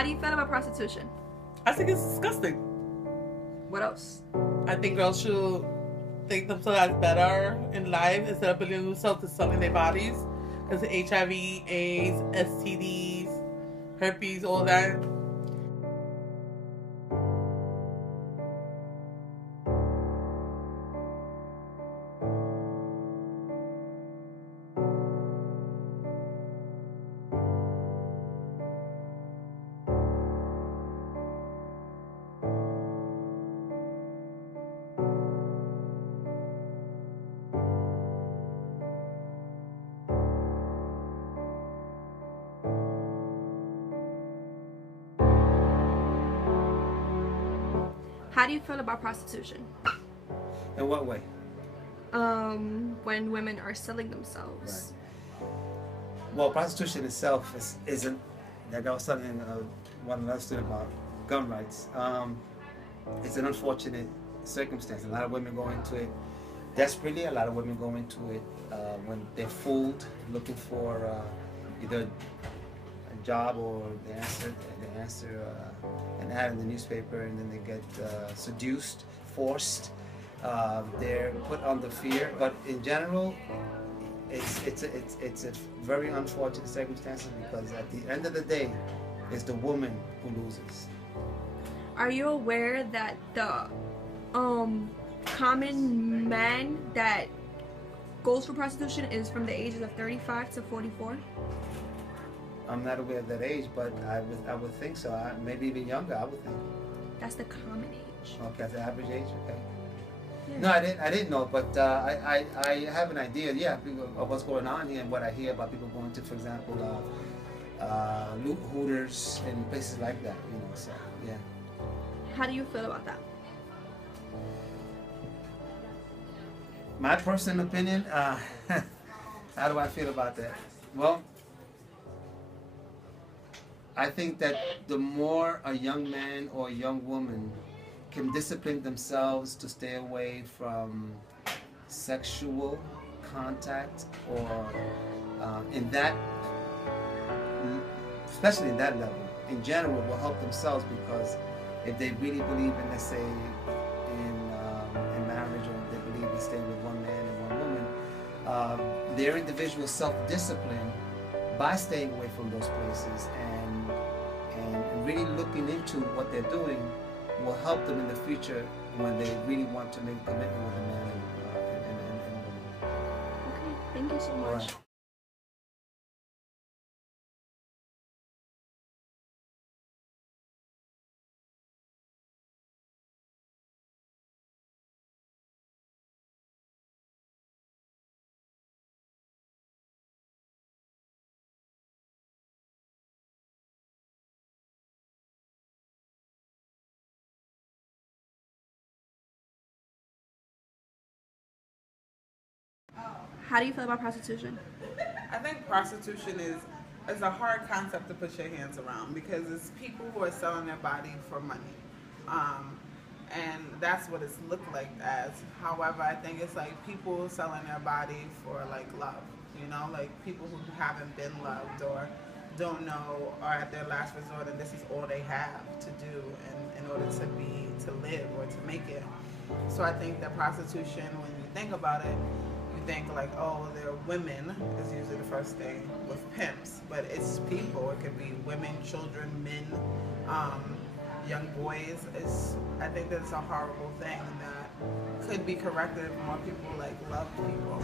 How do you feel about prostitution? I think it's disgusting. What else? I think girls should think themselves better in life instead of believing themselves to selling their bodies. Because HIV, AIDS, STDs, herpes, all that. How do you feel about prostitution? In what way? When women are selling themselves. Right. Well, prostitution itself isn't, like I was telling one another student about gun rights. It's an unfortunate circumstance. A lot of women go into it desperately. A lot of women go into it when they're fooled, looking for either a job or they answer an ad in the newspaper, and then they get seduced, forced. They're put under fear. But in general, it's a very unfortunate circumstance, because at the end of the day, it's the woman who loses. Are you aware that the common man that goes for prostitution is from the ages of 35 to 44? I'm not aware of that age, but I would think so. Maybe even younger, I would think. That's the common age. Okay, that's the average age. Okay. Yeah. No, I didn't know, but I have an idea. Yeah, of what's going on here and what I hear about people going to, for example, Hooters and places like that. You know, so yeah. How do you feel about that? My personal opinion. How do I feel about that? Well, I think that the more a young man or a young woman can discipline themselves to stay away from sexual contact, or in that, especially in that level, in general, will help themselves, because if they really believe in, let's say, in marriage, or if they believe in staying with one man and one woman, their individual self-discipline by staying away from those places and really looking into what they're doing will help them in the future when they really want to make a commitment with a man and a woman. Okay, thank you so much. All right. How do you feel about prostitution? I think prostitution is a hard concept to put your hands around, because it's people who are selling their body for money. And that's what it's looked like as. However, I think it's like people selling their body for like love, you know, like people who haven't been loved or don't know, are at their last resort, and this is all they have to do in order to live or to make it. So I think that prostitution, when you think about it, you think like, oh, they're women is usually the first thing with pimps, but it's people. It could be women, children, men, young boys. I think that's a horrible thing that could be corrected if more people like love people.